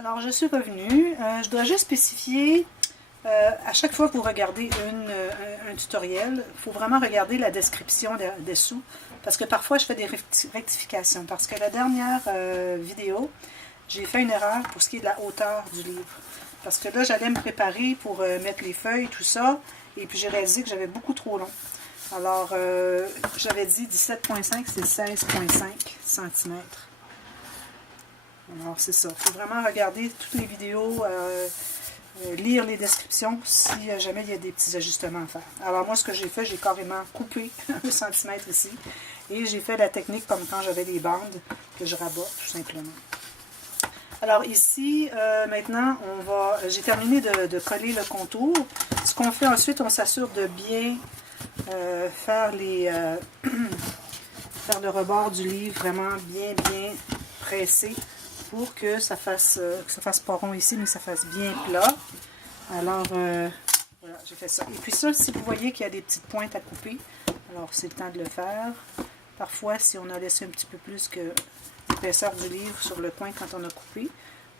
Alors, je suis revenue. Je dois juste spécifier, à chaque fois que vous regardez un tutoriel, il faut vraiment regarder la description dessous, parce que parfois, je fais des rectifications. Parce que la dernière vidéo, j'ai fait une erreur pour ce qui est de la hauteur du livre. Parce que là, j'allais me préparer pour mettre les feuilles, tout ça, et puis j'ai réalisé que j'avais beaucoup trop long. Alors, j'avais dit 17,5, c'est 16,5 cm. Alors, c'est ça. Il faut vraiment regarder toutes les vidéos, lire les descriptions si jamais il y a des petits ajustements à faire. Alors, moi, ce que j'ai fait, j'ai carrément coupé 1 cm ici. Et j'ai fait la technique comme quand j'avais les bandes que je rabats, tout simplement. Alors, ici, maintenant, j'ai terminé de coller le contour. Ce qu'on fait ensuite, on s'assure de bien faire le rebord du livre vraiment bien pressé pour que ça fasse pas rond ici, mais que ça fasse bien plat. Alors, voilà, j'ai fait ça. Et puis ça, si vous voyez qu'il y a des petites pointes à couper, alors c'est le temps de le faire. Parfois, si on a laissé un petit peu plus que l'épaisseur du livre sur le coin quand on a coupé,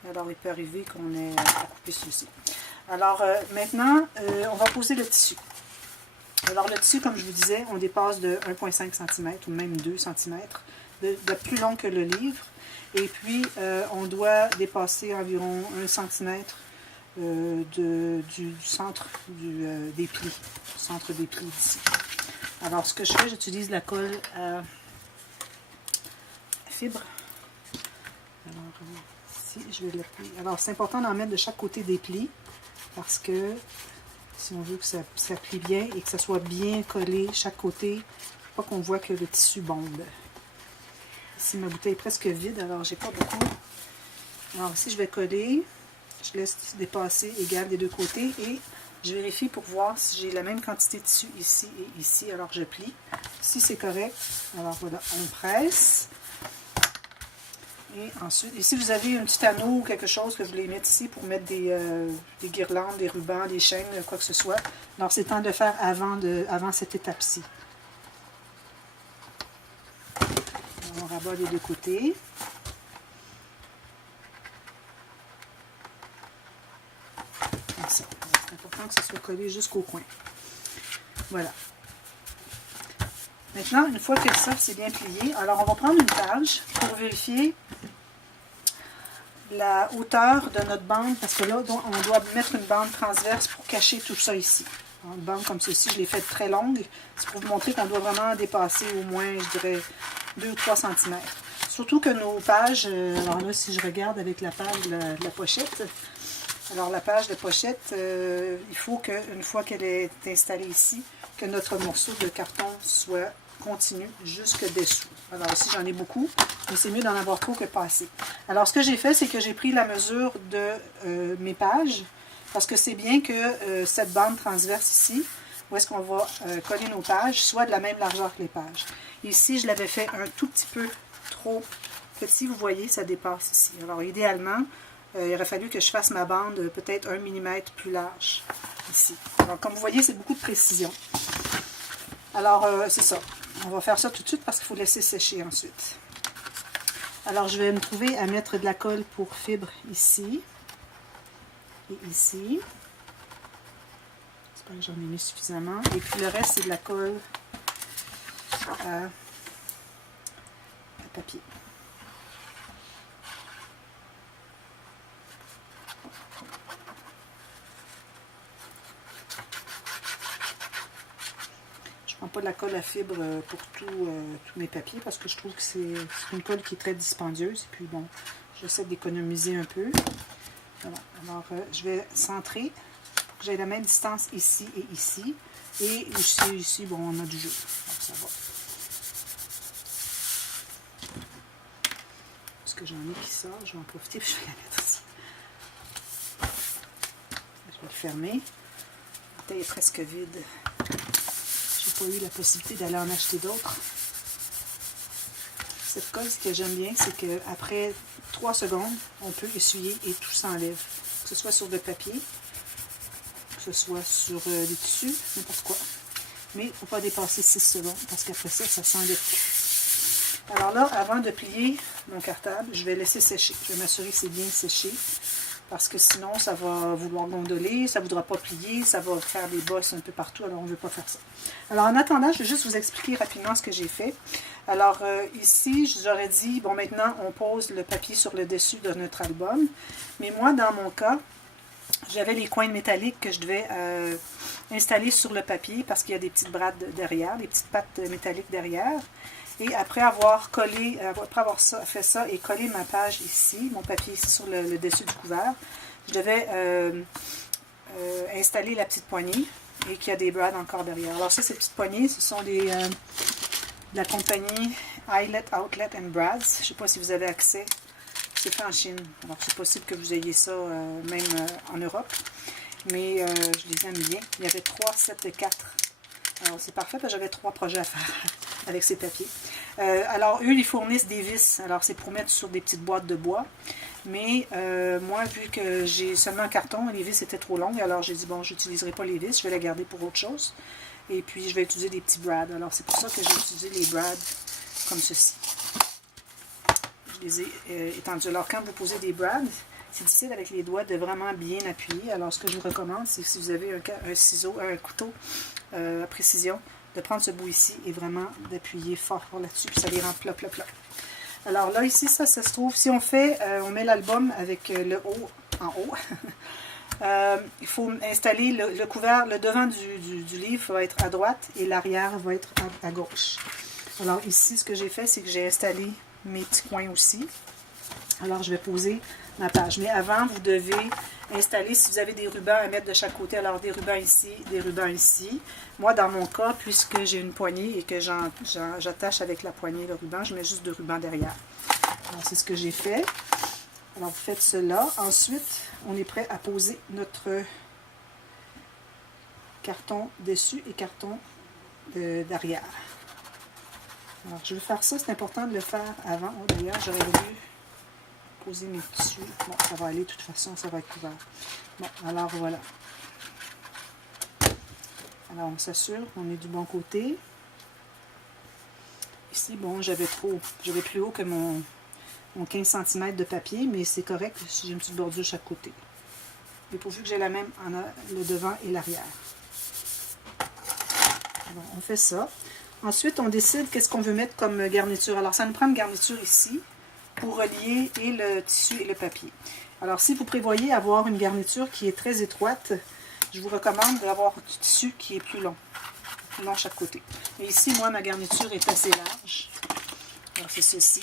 alors il peut arriver qu'on ait à couper celui-ci. Alors, maintenant, on va poser le tissu. Alors, le tissu, comme je vous disais, on dépasse de 1,5 cm ou même 2 cm, de plus long que le livre. Et puis, on doit dépasser environ 1 cm du centre des plis, du centre des plis ici. Alors, ce que je fais, j'utilise la colle à fibre. Alors, ici, je vais le plier. Alors, c'est important d'en mettre de chaque côté des plis parce que si on veut que ça plie bien et que ça soit bien collé chaque côté, pas qu'on voit que le tissu bombe. Ici, ma bouteille est presque vide, alors j'ai pas beaucoup. Alors ici, je vais coller. Je laisse dépasser égal des deux côtés et je vérifie pour voir si j'ai la même quantité de tissu ici et ici. Alors je plie. Si c'est correct, alors voilà, on presse. Et ensuite, ici vous avez un petit anneau ou quelque chose que vous voulez mettre ici pour mettre des guirlandes, des rubans, des chaînes, quoi que ce soit. Alors c'est temps de le faire avant cette étape-ci. On rabat les deux côtés. Comme ça. C'est important que ça soit collé jusqu'au coin. Voilà. Maintenant, une fois que ça c'est bien plié, alors on va prendre une page pour vérifier la hauteur de notre bande, parce que là, on doit mettre une bande transverse pour cacher tout ça ici. Alors, une bande comme ceci, je l'ai faite très longue. C'est pour vous montrer qu'on doit vraiment dépasser au moins, je dirais, 2 ou 3 cm. Surtout que nos pages, alors là, si je regarde avec la page de la pochette, alors la page de pochette, il faut qu'une fois qu'elle est installée ici, que notre morceau de carton soit continu jusque dessous. Alors ici, j'en ai beaucoup, mais c'est mieux d'en avoir trop que pas assez. Alors, ce que j'ai fait, c'est que j'ai pris la mesure de mes pages, parce que c'est bien que cette bande transverse ici, où est-ce qu'on va coller nos pages, soit de la même largeur que les pages. Ici, je l'avais fait un tout petit peu trop petit, vous voyez, ça dépasse ici. Alors, idéalement, il aurait fallu que je fasse ma bande peut-être 1 mm plus large, ici. Alors, comme vous voyez, c'est beaucoup de précision. Alors, c'est ça. On va faire ça tout de suite parce qu'il faut laisser sécher ensuite. Alors, je vais me trouver à mettre de la colle pour fibre ici et ici. J'espère que j'en ai mis suffisamment. Et puis, le reste, c'est de la colle à papier. Je ne prends pas de la colle à fibre pour tous mes papiers parce que je trouve que c'est une colle qui est très dispendieuse. Et puis bon, j'essaie d'économiser un peu. Voilà. Alors, je vais centrer pour que j'ai la même distance ici et ici. Et ici, bon, on a du jeu. Donc, ça va. Parce que j'en ai qui sort, je vais en profiter et je vais la mettre ici. Je vais le fermer. La bouteille est presque vide. Pas eu la possibilité d'aller en acheter d'autres. Cette colle, ce que j'aime bien, c'est qu'après 3 secondes, on peut essuyer et tout s'enlève. Que ce soit sur le papier, que ce soit sur des tissus, n'importe quoi. Mais il ne faut pas dépasser 6 secondes parce qu'après ça, ça s'enlève plus. Alors là, avant de plier mon cartable, je vais laisser sécher. Je vais m'assurer que c'est bien séché. Parce que sinon, ça va vouloir gondoler, ça ne voudra pas plier, ça va faire des bosses un peu partout, alors on ne veut pas faire ça. Alors en attendant, je vais juste vous expliquer rapidement ce que j'ai fait. Alors ici, je vous aurais dit, bon maintenant, on pose le papier sur le dessus de notre album. Mais moi, dans mon cas, j'avais les coins métalliques que je devais installer sur le papier parce qu'il y a des petites brades derrière, des petites pattes métalliques derrière. Et après avoir fait ça et collé ma page ici, mon papier ici sur le dessus du couvert, je devais installer la petite poignée et qu'il y a des brades encore derrière. Alors ça, ces petites poignées, ce sont de la compagnie Eyelet Outlet and Brads. Je ne sais pas si vous avez accès. C'est fait en Chine. Alors c'est possible que vous ayez ça même en Europe. Mais je les aime bien. Il y avait 3 sets de 4. Alors c'est parfait parce que j'avais 3 projets à faire avec ces papiers. Alors eux, ils fournissent des vis. Alors c'est pour mettre sur des petites boîtes de bois. Mais moi, vu que j'ai seulement un carton, les vis étaient trop longues. Alors j'ai dit, bon, je n'utiliserai pas les vis. Je vais les garder pour autre chose. Et puis je vais utiliser des petits brads. Alors c'est pour ça que j'ai utilisé les brads comme ceci. Je les ai étendus. Alors quand vous posez des brads, c'est difficile avec les doigts de vraiment bien appuyer. Alors ce que je vous recommande, c'est que si vous avez un couteau à précision, de prendre ce bout ici et vraiment d'appuyer fort là-dessus, puis ça les rend plat, plat, plat. Alors là, ici, ça se trouve, si on met l'album avec le haut en haut, il faut installer le couvert, le devant du livre va être à droite et l'arrière va être à gauche. Alors ici, ce que j'ai fait, c'est que j'ai installé mes petits coins aussi. Alors je vais poser ma page. Mais avant, vous devez installer, si vous avez des rubans à mettre de chaque côté, alors des rubans ici, des rubans ici. Moi, dans mon cas, puisque j'ai une poignée et que j'attache avec la poignée le ruban, je mets juste 2 rubans derrière. Alors, c'est ce que j'ai fait. Alors, vous faites cela. Ensuite, on est prêt à poser notre carton dessus et carton d'arrière. Alors, je vais faire ça. C'est important de le faire avant. Oh, d'ailleurs, j'aurais voulu poser mes tissus. Bon, ça va aller, de toute façon, ça va être couvert. Bon, alors voilà. Alors, on s'assure qu'on est du bon côté. Ici, bon, j'avais plus haut que mon 15 cm de papier, mais c'est correct si j'ai une petite bordure de chaque côté. Mais pourvu que j'ai la même le devant et l'arrière. Bon, on fait ça. Ensuite, on décide qu'est-ce qu'on veut mettre comme garniture. Alors, ça nous prend une garniture ici pour relier et le tissu et le papier. Alors, si vous prévoyez avoir une garniture qui est très étroite, je vous recommande d'avoir du tissu qui est plus long chaque côté. Et ici, moi, ma garniture est assez large. Alors, c'est ceci.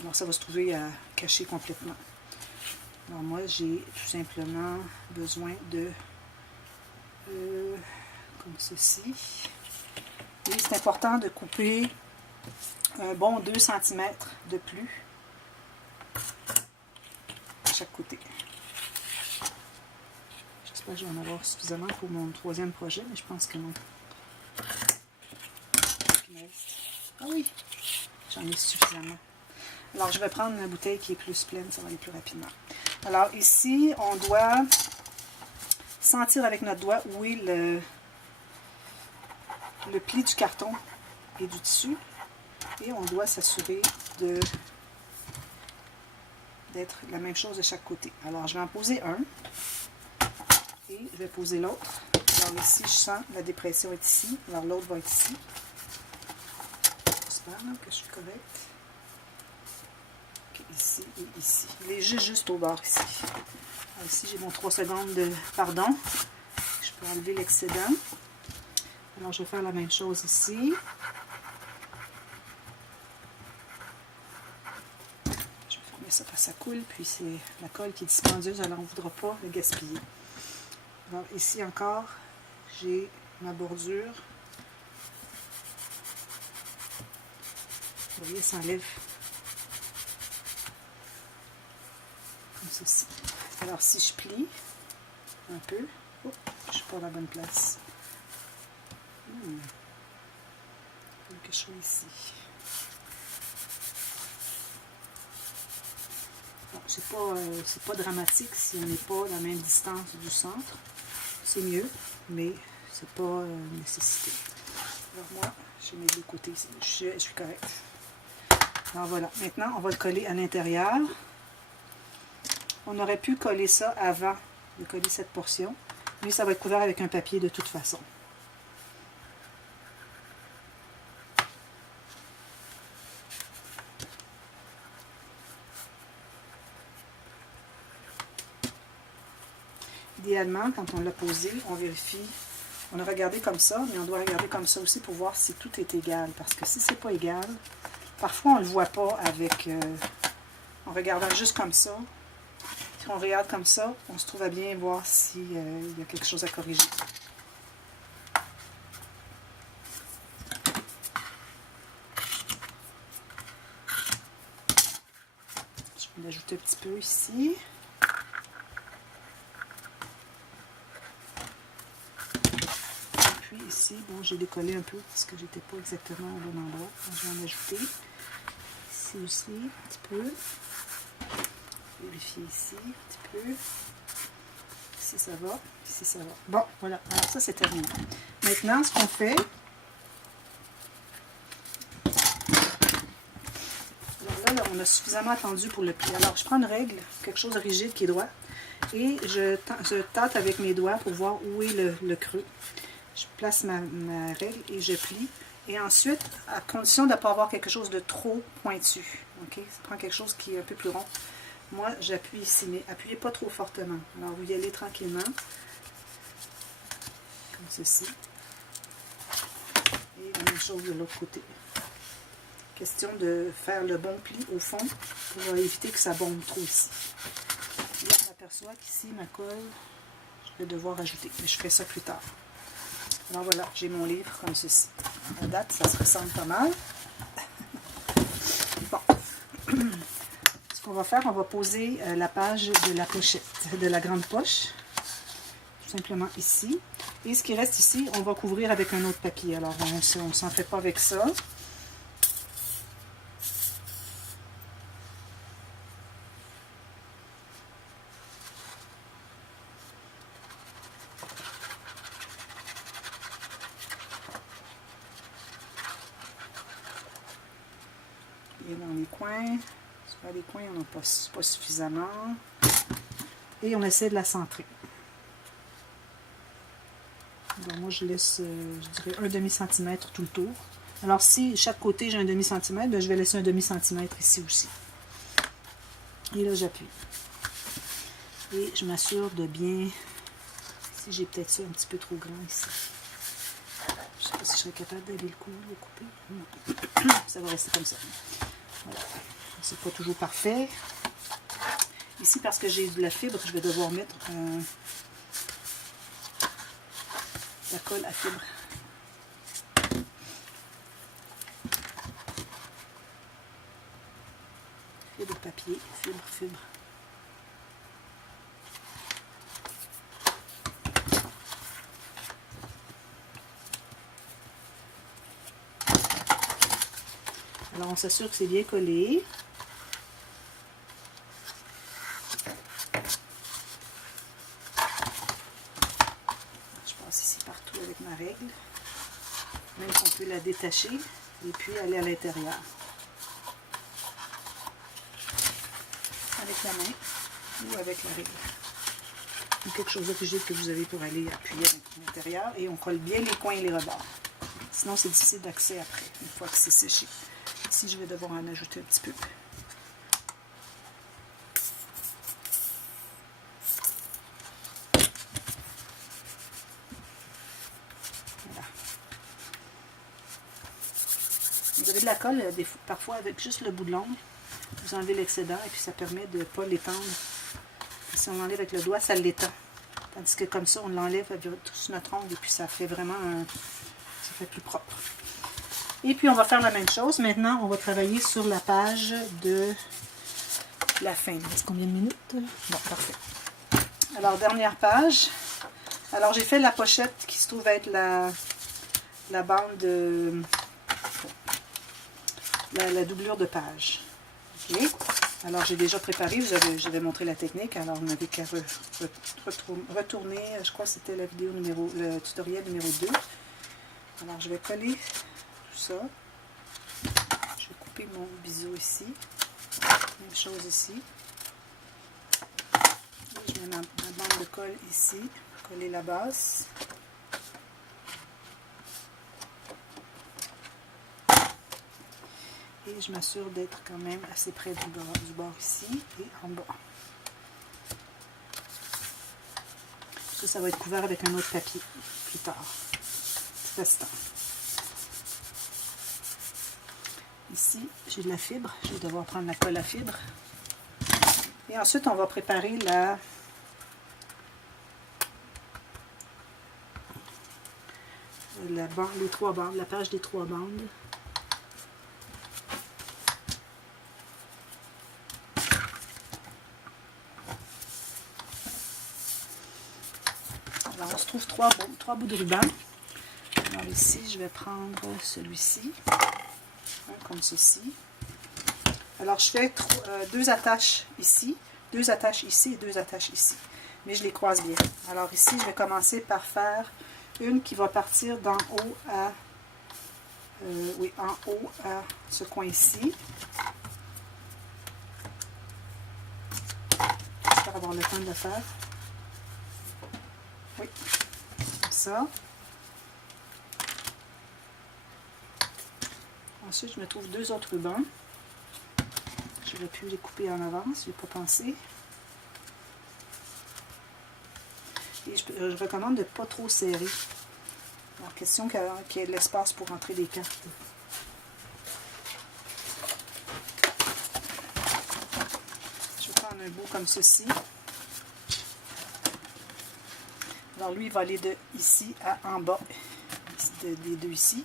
Alors, ça va se trouver à cacher complètement. Alors, moi, j'ai tout simplement besoin de comme ceci. Et c'est important de couper un bon 2 cm de plus à chaque côté. J'espère que je vais en avoir suffisamment pour mon 3e projet, mais je pense que non. Ah oui, j'en ai suffisamment. Alors, je vais prendre ma bouteille qui est plus pleine, ça va aller plus rapidement. Alors, ici, on doit sentir avec notre doigt où est le pli du carton et du tissu. Et on doit s'assurer d'être la même chose de chaque côté. Alors, je vais en poser un. Et je vais poser l'autre. Alors ici, je sens la dépression est ici. Alors l'autre va être ici. J'espère que je suis correcte. Okay, ici et ici. Il est juste au bord ici. Alors ici, j'ai mon 3 secondes de pardon. Je peux enlever l'excédent. Alors, je vais faire la même chose ici. Je vais fermer ça parce que ça coule. Puis c'est la colle qui est dispendieuse, alors on ne voudra pas le gaspiller. Alors, ici encore, j'ai ma bordure. Vous voyez, ça enlève comme ceci. Alors, si je plie un peu, oh, je ne suis pas à la bonne place. Il faut que je sois ici. Bon, c'est pas dramatique si on n'est pas à la même distance du centre. C'est mieux, mais c'est pas une nécessité. Alors moi, j'ai mes 2 côtés ici. Je suis correcte. Alors voilà, maintenant on va le coller à l'intérieur. On aurait pu coller ça avant de coller cette portion, mais ça va être couvert avec un papier de toute façon. Idéalement, quand on l'a posé, on vérifie. On a regardé comme ça, mais on doit regarder comme ça aussi pour voir si tout est égal. Parce que si c'est pas égal, parfois on ne le voit pas avec en regardant juste comme ça. Si on regarde comme ça, on se trouve à bien voir s'il y a quelque chose à corriger. Je vais l'ajouter un petit peu ici. Puis ici, bon, j'ai décollé un peu parce que j'étais pas exactement au bon endroit. Donc, je vais en ajouter. Ici aussi, un petit peu. Vérifier ici, un petit peu. Ici, ça va. Ici, ça va. Bon, voilà. Alors, ça, c'est terminé. Maintenant, ce qu'on fait... Alors là, on a suffisamment attendu pour le pli. Alors, je prends une règle, quelque chose de rigide qui est droit, et je tâte avec mes doigts pour voir où est le creux. Je place ma règle et je plie. Et ensuite, à condition de ne pas avoir quelque chose de trop pointu. Okay? Ça prend quelque chose qui est un peu plus rond. Moi, j'appuie ici, mais appuyez pas trop fortement. Alors, vous y allez tranquillement. Comme ceci. Et la même chose de l'autre côté. Question de faire le bon pli au fond pour éviter que ça bombe trop ici. Là, on aperçoit qu'ici, ma colle, je vais devoir ajouter. Mais je ferai ça plus tard. Alors voilà, j'ai mon livre comme ceci. À date, ça se ressemble pas mal. Bon. Ce qu'on va faire, on va poser la page de la pochette, de la grande poche. Tout simplement ici. Et ce qui reste ici, on va couvrir avec un autre papier. Alors, on ne s'en fait pas avec ça. Et dans les coins, sur les coins, on n'a pas suffisamment. Et on essaie de la centrer. Donc moi, je laisse, je dirais, un demi-centimètre tout le tour. Alors, si chaque côté, j'ai un demi-centimètre, ben, je vais laisser un demi-centimètre ici aussi. Et là, j'appuie. Et je m'assure de bien... Si j'ai peut-être ça un petit peu trop grand ici. Je ne sais pas si je serais capable d'aller le couper. Non. Ça va rester comme ça. Voilà. C'est pas toujours parfait. Ici, parce que j'ai de la fibre, je vais devoir mettre la colle à fibre. Fibre papier, fibre. Alors, on s'assure que c'est bien collé. Je passe ici partout avec ma règle. Même qu'on peut la détacher et puis aller à l'intérieur. Avec la main ou avec la règle. Ou quelque chose de rigide que vous avez pour aller appuyer à l'intérieur. Et on colle bien les coins et les rebords. Sinon, c'est difficile d'accès après, une fois que c'est séché. Ici, je vais devoir en ajouter un petit peu. Voilà. Vous avez de la colle, parfois avec juste le bout de l'ongle. Vous enlevez l'excédent et puis ça permet de ne pas l'étendre. Si on l'enlève avec le doigt, ça l'étend. Tandis que comme ça, on l'enlève avec sur notre ongle et puis ça fait vraiment ça fait plus propre. Et puis on va faire la même chose. Maintenant, on va travailler sur la page de la fin. Il reste combien de minutes? Bon, parfait. Alors, dernière page. Alors, j'ai fait la pochette qui se trouve être la bande de... la doublure de page. OK? Alors, j'ai déjà préparé. J'avais montré la technique. Alors, on n'avait qu'à retourner. Je crois que c'était la vidéo le tutoriel numéro 2. Alors, je vais coller ça. Je vais couper mon biseau ici. Même chose ici. Et je mets ma bande de colle ici, pour coller la base. Et je m'assure d'être quand même assez près du bord ici et en bas. Ça va être couvert avec un autre papier plus tard. Petit instant. Ici, j'ai de la fibre. Je vais devoir prendre la colle à fibre. Et ensuite, on va préparer les 3 bandes, la page des 3 bandes. Alors, on se trouve 3 bouts de ruban. Alors ici, je vais prendre celui-ci, comme ceci. Alors, je fais 2 attaches ici, 2 attaches ici et 2 attaches ici. Mais je les croise bien. Alors ici, je vais commencer par faire une qui va partir d'en haut à... en haut à ce coin-ci. J'espère avoir le temps de le faire. Oui, comme ça. Ensuite, je me trouve 2 autres rubans. Je vais plus les couper en avance, je n'ai pas pensé. Et je recommande de ne pas trop serrer. Alors, question qu'il y ait de l'espace pour entrer des cartes. Je vais prendre un bout comme ceci. Alors lui, il va aller de ici à en bas, des 2 ici.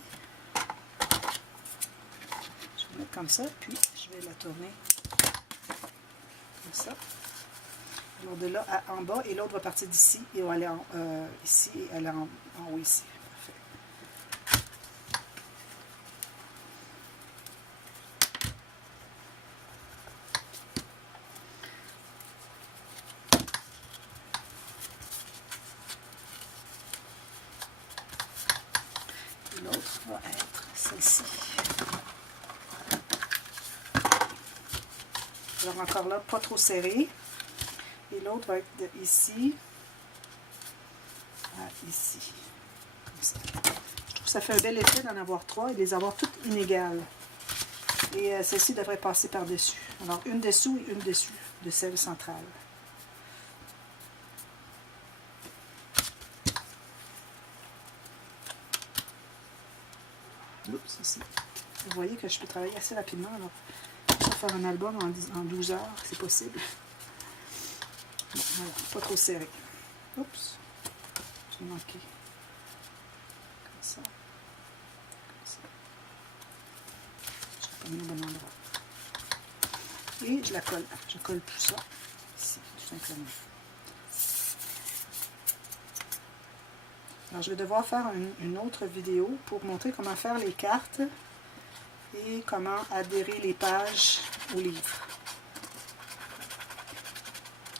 Je vais mettre comme ça, puis je vais la tourner comme ça. Alors de là à en bas, et l'autre va partir d'ici et va aller ici et aller en haut ici. Parfait. L'autre va être celle-ci. Alors encore là, pas trop serré. Et l'autre va être de ici à ici. Comme ça. Je trouve que ça fait un bel effet d'en avoir 3 et de les avoir toutes inégales. Et celle-ci devrait passer par-dessus. Alors une dessous et une dessus de celle centrale. Oups, ici. Vous voyez que je peux travailler assez rapidement. Alors, je vais faire un album en 12 heures, c'est possible. Bon, voilà, pas trop serré. Oups, j'ai manqué. Comme ça. Comme ça. Je l'ai pas mis au bon endroit. Et je la colle. Je colle tout ça ici, tout simplement. Alors, je vais devoir faire une autre vidéo pour montrer comment faire les cartes et comment adhérer les pages au livre.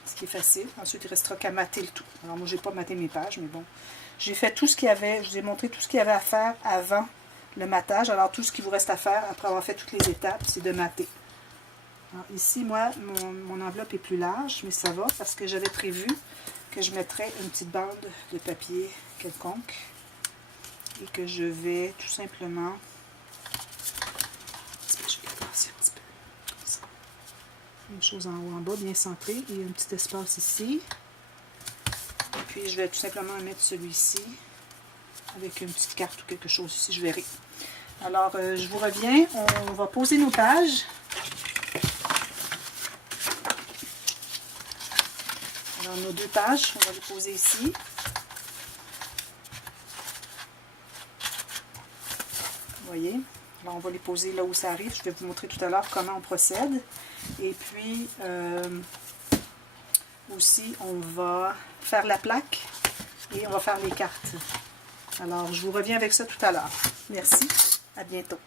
Ce qui est facile. Ensuite, il restera qu'à mater le tout. Alors, moi, je n'ai pas maté mes pages, mais bon. J'ai fait tout ce qu'il y avait. Je vous ai montré tout ce qu'il y avait à faire avant le matage. Alors, tout ce qu'il vous reste à faire après avoir fait toutes les étapes, c'est de mater. Alors, ici, moi, mon enveloppe est plus large, mais ça va parce que j'avais prévu que je mettrais une petite bande de papier quelconque et que je vais tout simplement... Une chose en haut, en bas, bien centré, et un petit espace ici. Et puis je vais tout simplement mettre celui-ci avec une petite carte ou quelque chose ici, je verrai. Alors, je vous reviens, on va poser nos pages. Alors, nos 2 pages, on va les poser ici. Vous voyez? Alors, on va les poser là où ça arrive. Je vais vous montrer tout à l'heure comment on procède. Et puis, aussi, on va faire la plaque et on va faire les cartes. Alors, je vous reviens avec ça tout à l'heure. Merci, à bientôt.